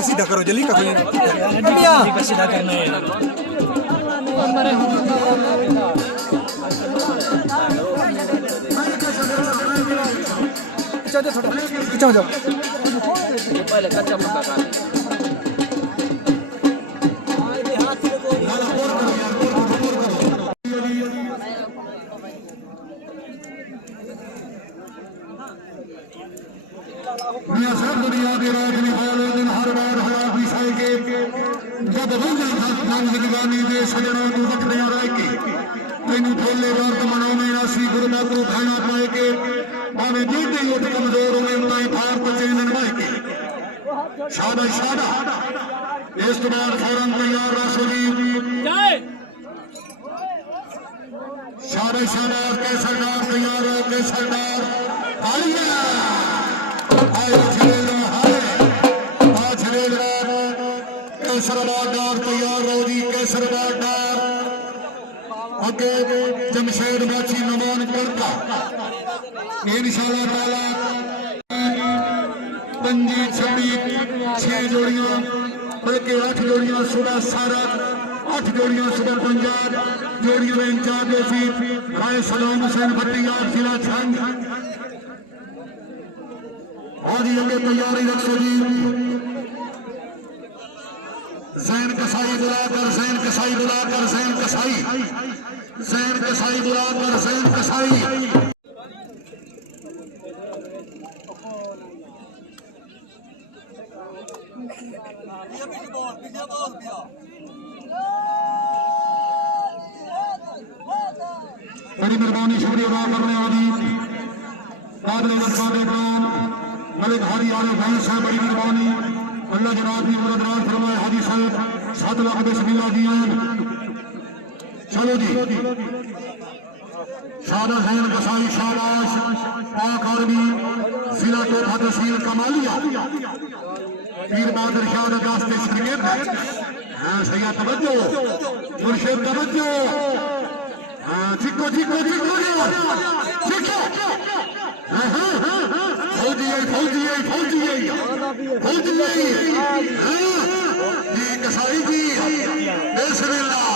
सीधा करो जल्दी करो सीधा करना है पीछे जाओ पहले कच्चा पक्का कर दुनिया के राजनी वाले दिन हर बार हरा विषय के जब जवानी दे सजना को रखने रह के तेन थोले वर्त मनो में राशि गुरुमा को खाना पाए के माने जीते उठ कमजोर में उताई भारत चेनन बह के शाबाश शाबाश इस बार फौरन तैयार रासोली शाबाश शाबाश के सरदार तैयार हो के सरदार आइए केसरवादार तैयार रोजी केसरवादार आगे जमशेद बाची नमान करता इंशाअल्लाह ताला पंजी छड़ी 6 जोड़ियां बल्कि 8 जोड़ियां सुबह सारा 8 जोड़ियां सुबह पंजाब जोड़ियों में इंचार्ज थी भाई सलाम हुसैन भट्टियार जिला छंद आदि आगे तैयारी रखो जी जैन कसाई बुलाकर जैन कसाई बुलाकर जैन कसाई बुलाकर जैन कसाई बड़ी मेहरबानी शुक्रिया अदा करने वाली काबिल इकराम मलिक हाजी आले भाई साहब, बड़ी मेहरबानी अल्लाह जनाब की उम्र दराज फरमाए। हाजी साहब 7 लाख बिस्मिल्लाह दिया। चलो जी, शाबाश है कसाई, शाबाश पाक आर्मी जिला टोखा तहसील कमालिया पीर बहादुर शाह रास्ते शरीफ। हाँ सैयद तवज्जो, मुर्शिद तवज्जो। हाँ चिको चिको चिको चिको। फौजी फौजी फौजी फौजी जी कसाई जी बिस्मिल्लाह।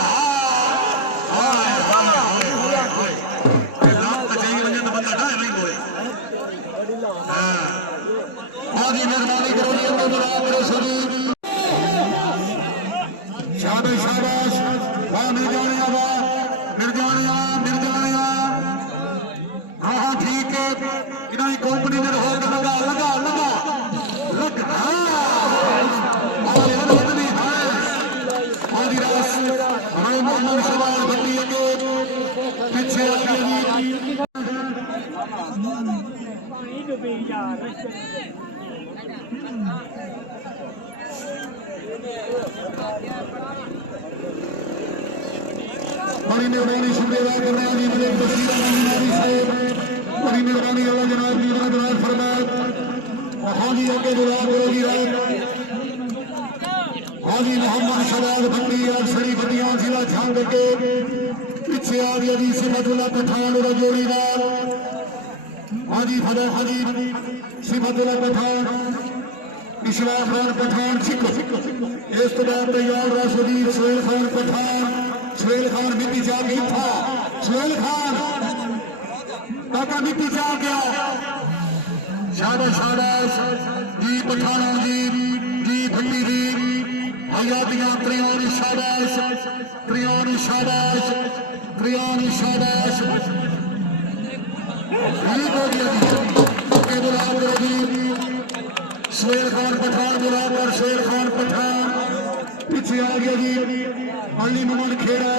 मेहरबानी करो शाबाश शाबाश वाह मिल जाने हाँ हाँ ठीक है इन्हीं कंपनी ने हो लगा लगा लगा लग मोहम्मद सवाल भट्टी के पीछे बड़ी मेहरबानी शुक्रिया करने वाली बड़ी मेहरबानी अल्लाह जनाब की इबादत फरमाए। हाजी आगे दुआ करो जी हाजी मोहम्मद शवाल भट्टी और शरीफतियां जिला झांग के पीछे आ गया जी सिमतुल्लाह पठान और जोड़ीदार हाजी फदा हाजी सिमतुल्लाह पठान इशराक खान पठान सिख। इस तो बाद तैयार रासुदीन सुहेल खान पठान। सुहेल खान मिट्टी जा गई था, सुहेल खान काका मिट्टी जा गया। शाबाश शाबाश जी पठाना जी भट्टी जी हयातियां त्रियान शाबाश त्रियान शाबाश त्रियान शाबाश। ठीक हो गया जी बुलाओ जी सुहेल खान पठान बुलाकर सुहेल खान पठान पीछे आ गया जी अली मोहम्मद खेड़ा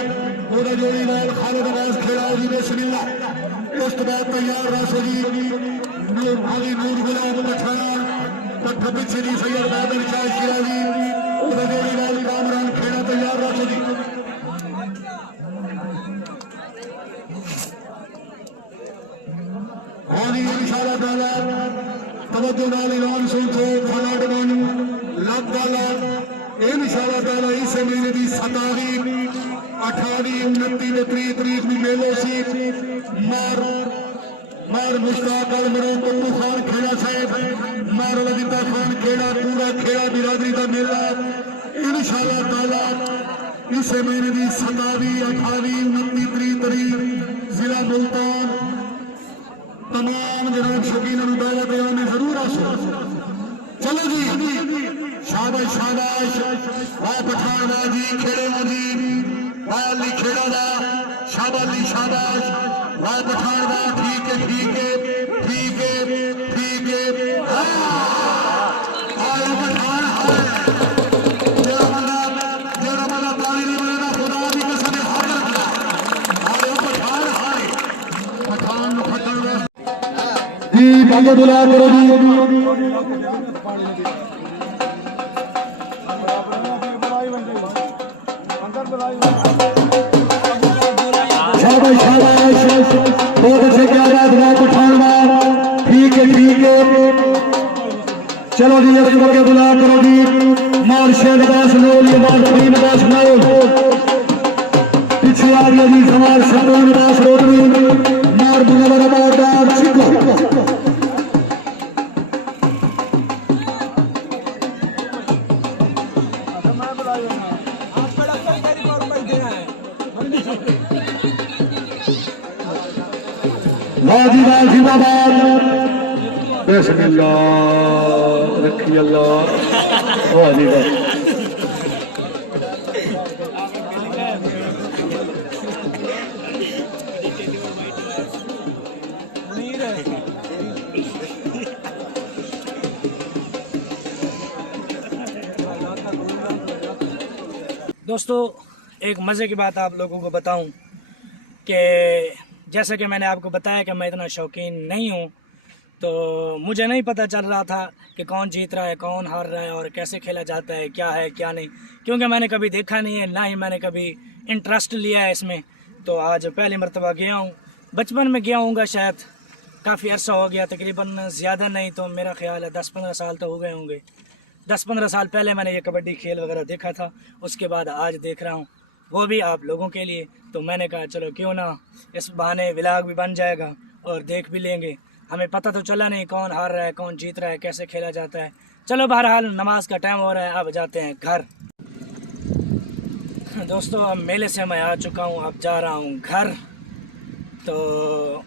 ओदा जोड़ीदार खालिद अब्बास खेड़ा जी बिस्मिल्लाह। उस बाद तैयार रासो जी नूर अली नूर गुलाम पठान पट्ठ पीछे जी सैयद बादल शाह शिराजी ओदा जोड़ीदार कामरान खेड़ा तैयार रासो जी। हाजी इंशाअल्लाह ताला तवज्जो नाल ऐलान सुनते फलाडवन लग वाला इंशाअल्लाह ताला इस महीने की 27 28 29 30 तारीख में मेलो सी मार मुश्ताक अल मरूम पप्पू खान खेड़ा साहब मार लदिता खान खेड़ा पूरा खेड़ा बिरादरी का मेला इंशाअल्लाह ताला इस महीने की 27 28 29 30 तारीख जिला मुल्तान तमाम जनाब शौकीनों को दावत है उन्हें जरूर आसो। चलो जी शाबाश शाबाश वाह पठान बाजी खेड़े जी वाह अली खेड़ा दा शाबाश शाबाश वाह पठान दा ठीक है ठीक है ठीक है ठीक है। आए पठान जेड़ा बंदा ताली नहीं बनेगा खुदा की कसम हार रखना। आए पठान हारे पठान फटन जी बागे बुला करो जी शाबाश शाबाश बहुत अच्छे क्या बात है पठानवा ठीक है ठीक है। चलो जी एक बागे बुला करो जी मार शेर दास नोल मार करीम दास नोल पीछे आ गया जी समार शतरंज दास रोटरी मार बुलावरदार चिको। वाजिबाद जिंदाबाद बिस्मिल्लाह रखी अल्लाह वाजिबाद। दोस्तों एक मज़े की बात आप लोगों को बताऊं कि जैसा कि मैंने आपको बताया कि मैं इतना शौकीन नहीं हूं, तो मुझे नहीं पता चल रहा था कि कौन जीत रहा है, कौन हार रहा है और कैसे खेला जाता है क्या नहीं, क्योंकि मैंने कभी देखा नहीं है, ना ही मैंने कभी इंटरेस्ट लिया है इसमें। तो आज पहली मरतबा गया हूँ। बचपन में गया हूँगा, शायद काफ़ी अर्सा हो गया, तकरीबन ज़्यादा नहीं तो मेरा ख्याल है 10-15 साल तो हो गए होंगे। 10-15 साल पहले मैंने ये कबड्डी खेल वगैरह देखा था, उसके बाद आज देख रहा हूँ, वो भी आप लोगों के लिए। तो मैंने कहा चलो क्यों ना इस बहाने व्लॉग भी बन जाएगा और देख भी लेंगे। हमें पता तो चला नहीं कौन हार रहा है, कौन जीत रहा है, कैसे खेला जाता है। चलो बहरहाल नमाज का टाइम हो रहा है, अब जाते हैं घर। दोस्तों अब मेले से मैं आ चुका हूँ, अब जा रहा हूँ घर। तो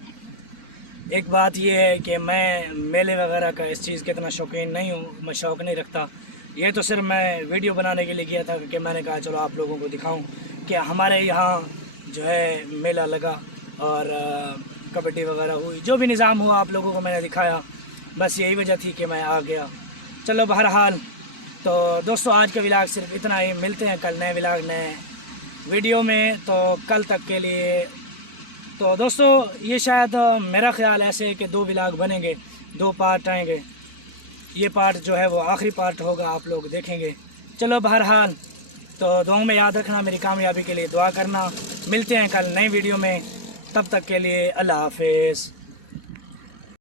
एक बात ये है कि मैं मेले वगैरह का इस चीज़ के इतना शौकीन नहीं हूँ, मैं शौक़ नहीं रखता। ये तो सिर्फ मैं वीडियो बनाने के लिए किया था कि मैंने कहा चलो आप लोगों को दिखाऊं कि हमारे यहाँ जो है मेला लगा और कबड्डी वगैरह हुई, जो भी निज़ाम हुआ आप लोगों को मैंने दिखाया। बस यही वजह थी कि मैं आ गया। चलो बहरहाल तो दोस्तों आज का व्लॉग सिर्फ इतना ही। मिलते हैं कल नए व्लॉग नए वीडियो में, तो कल तक के लिए। तो दोस्तों ये शायद मेरा ख्याल ऐसे है कि 2 व्लॉग बनेंगे, 2 पार्ट आएंगे। ये पार्ट जो है वो आखिरी पार्ट होगा, आप लोग देखेंगे। चलो बहरहाल तो दुआ में याद रखना, मेरी कामयाबी के लिए दुआ करना। मिलते हैं कल नई वीडियो में, तब तक के लिए अल्लाह हाफिज़।